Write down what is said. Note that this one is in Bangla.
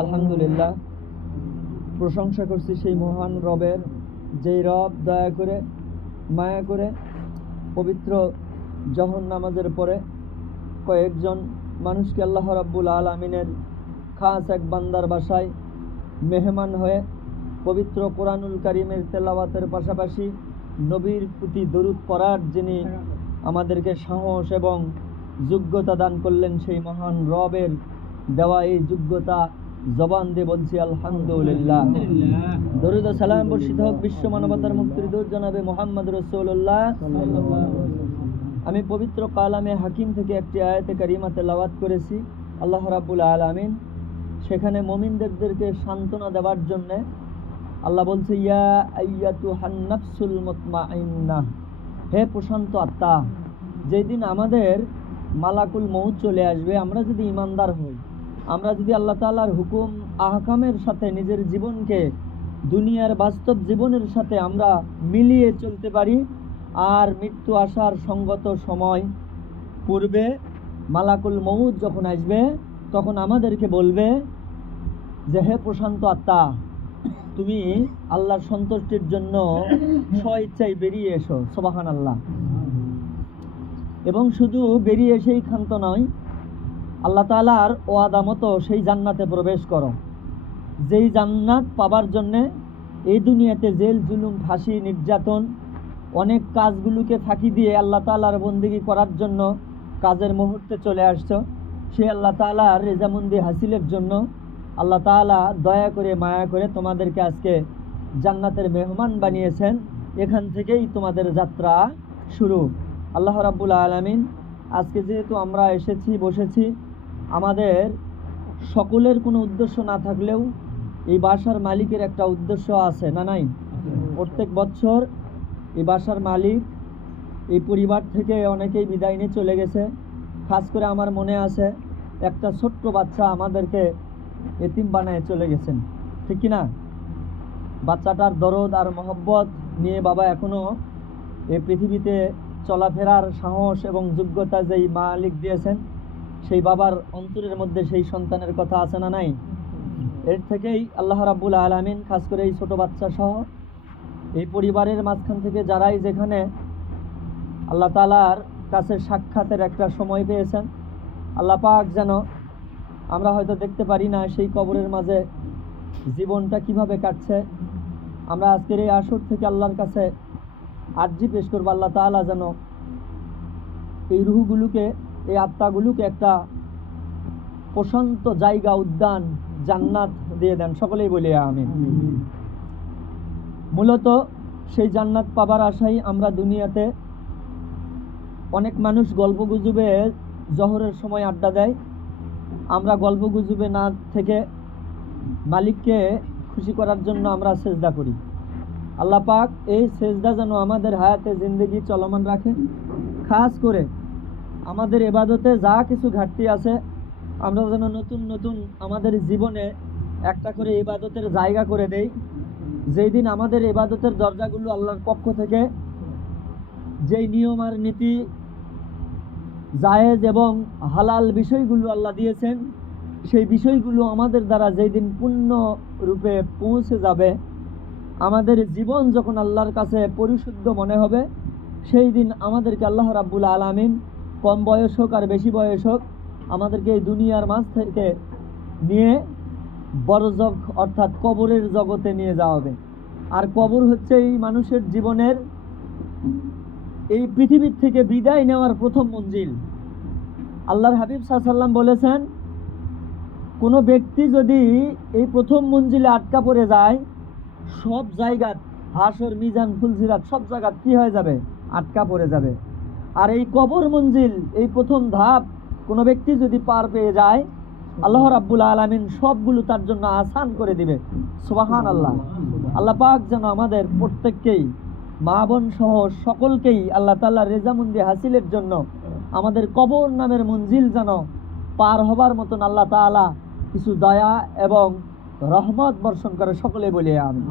আলহামদুলিল্লাহ, প্রশংসা করছি সেই মহান রবের, যেই রব দয়া করে মায়া করে পবিত্র জহর নামাজের পরে কয়েকজন মানুষকে আল্লাহ রাব্বুল আলামিনের খাস এক বান্দার বাসায় মেহমান হয়ে পবিত্র কোরআনুল কারীমের তেলাওয়াতের পাশাপাশি নবীর প্রতি দরুদ পড়ার যিনি আমাদেরকে সাহস এবং যোগ্যতা দান করলেন, সেই মহান রবের দেওয়া এই যোগ্যতা জবান দিয়ে বলছি আলহামদুলিল্লাহ। দরুদ ও সালাম বর্ষিত হোক বিশ্ব মানবতার মুক্তির দূত জনাবে মুহাম্মদ রাসূলুল্লাহ। আমি পবিত্র কালামে হাকিম থেকে একটি আয়াতে কারিমা তেলাওয়াত করেছি। আল্লাহ রাব্বুল আলামিন সেখানে মুমিনদেরকে সান্ত্বনা দেওয়ার জন্য আল্লাহ বলছে, ইয়া আইয়াতুহান নাফসুল মুতমাইন্নাহ, হে প্রশান্ত আত্মা, যেদিন আমাদের মালাকুল মউত চলে আসবে, আমরা যদি ইমানদার হই, আমরা যদি আল্লাহ তাআলার হুকুম আহকামের সাথে নিজের জীবনকে দুনিয়ার বাস্তব জীবনের সাথে আমরা মিলিয়ে চলতে পারি, আর মৃত্যু আসার সঙ্গত সময় পূর্বে মালাকুল মউত যখন আসবে তখন আমাদেরকে বলবে যে, হে প্রশান্ত আত্মা, তুমি আল্লাহর সন্তুষ্টির জন্য স্বইচ্ছায় বেরিয়ে এসো। সুবহানাল্লাহ। এবং শুধু বেরিয়ে এসেই ক্ষান্ত নয়, আল্লাহ তাআলার ওয়াদা মতো সেই জান্নাতে প্রবেশ করো, যেই জান্নাত পাবার জন্যে এই দুনিয়াতে জেল জুলুম ফাঁসি নির্যাতন অনেক কাজগুলোকে ফাঁকি দিয়ে আল্লাহ তাআলার বন্দেগী করার জন্য কাজের মুহূর্তে চলে আসছো। সেই আল্লাহ তাআলার রেজামন্দি হাসিলের জন্য আল্লাহ তাআলা দয়া করে মায়া করে তোমাদেরকে আজকে জান্নাতের মেহমান বানিয়েছেন। এখান থেকেই তোমাদের যাত্রা শুরু। আল্লাহ রাব্বুল আলামিন আজকে যেহেতু আমরা এসেছি বসেছি, আমাদের সকলের কোনো উদ্দেশ্য না থাকলেও এই বাসার মালিকের একটা উদ্দেশ্য আছে, না নাই? প্রত্যেক বছর এই বাসার মালিক এই পরিবার থেকে অনেকেই বিদায় নিয়ে চলে গেছে। খাস করে আমার মনে আছে, একটা ছোট্ট বাচ্চা আমাদেরকে এতিম বানায় চলে গেছেন, ঠিক কি না? বাচ্চাটার দরদ আর মহব্বত নিয়ে বাবা এখনো এই পৃথিবীতে চলাফেরার সাহস এবং যোগ্যতা যেই মালিক দিয়েছেন, সেই বাবার অন্তরের মধ্যে সেই সন্তানের কথা আছে, না নাই? এর থেকেই আল্লাহ রাব্বুল আলামিন খাস করে এই ছোট বাচ্চা সহ এই পরিবারের মাঝখান থেকে যারাই যেখানে আল্লাহ তাআলার কাছে সাক্ষাতের একটা সময় পেয়েছেন, আল্লাহ পাক যেন, আমরা হয়তো দেখতে পারি না সেই কবরের মাঝে জীবনটা কিভাবে কাটছে, আমরা আজকের এই আসর থেকে আল্লাহর কাছে আরজি পেশ করবো, আল্লাহ তাআলা যেন এই রুহগুলোকে, এই আত্মাগুলোকে একটা প্রশান্ত জায়গা, উদ্যান, জান্নাত দিয়ে দেন। সকলেই বলি আমিন। মূলত সেই জান্নাত পাবার আশাই আমরা দুনিয়াতে অনেক মানুষ গল্পগুজবে জহরের সময় আড্ডা দেয়। আমরা গল্পগুজবে না থেকে মালিককে খুশি করার জন্য আমরা সেজদা করি। আল্লাহ পাক এই সেজদা যেন আমাদের হায়াতে জিন্দেগি চলমান রাখে। খাস করে আমাদের ইবাদতে যা কিছু ঘাটতি আছে, আমরা যেন নতুন নতুন আমাদের জীবনে একটা করে ইবাদতের জায়গা করে দেই। যেই দিন আমাদের ইবাদতের দরজাগুলো আল্লাহর পক্ষ থেকে যেই নিয়ম আর নীতি, জায়েজ এবং হালাল বিষয়গুলো আল্লাহ দিয়েছেন, সেই বিষয়গুলো আমাদের দ্বারা যেই দিন পূর্ণ রূপে পৌঁছে যাবে, আমাদের জীবন যখন আল্লাহর কাছে পরিশুদ্ধ মনে হবে, সেই দিন আমাদেরকে আল্লাহ রাব্বুল আলামিন কম বয়স হোক আর বেশি বয়স হোক, আমাদেরকে এই দুনিয়ার মাঝ থেকে নিয়ে বরজখ অর্থাৎ কবরের জগতে নিয়ে যাওয়া হবে। আর কবর হচ্ছে এই মানুষের জীবনের এই পৃথিবীর থেকে বিদায় নেওয়ার প্রথম মঞ্জিল। আল্লাহর হাবিব সাল্লাল্লাহু আলাইহি ওয়াসাল্লাম বলেছেন, কোনো ব্যক্তি যদি এই প্রথম মঞ্জিলে আটকা পড়ে যায়, সব জায়গা, হাসর মিজান ফুলসিরাত সব জায়গা কি হয়ে যাবে? আটকা পড়ে যাবে। আর এই কবর মঞ্জিল, এই প্রথম ধাপ কোনো ব্যক্তি যদি পার পেয়ে যায়, আল্লাহ রাব্বুল আলামিন সবগুলো তার জন্য আসান করে দিবে। সুবহানাল্লাহ। আল্লাহ পাক যেন আমাদের প্রত্যেককেই, মা বোন সহ সকলকেই আল্লাহ তাআলার রেজামন্দি হাসিলের জন্য আমাদের কবর নামের মঞ্জিল যেন পার হবার মতন আল্লাহ তাআলা কিছু দয়া এবং রহমত বর্ষণ করে। সকলে বলি আমিন।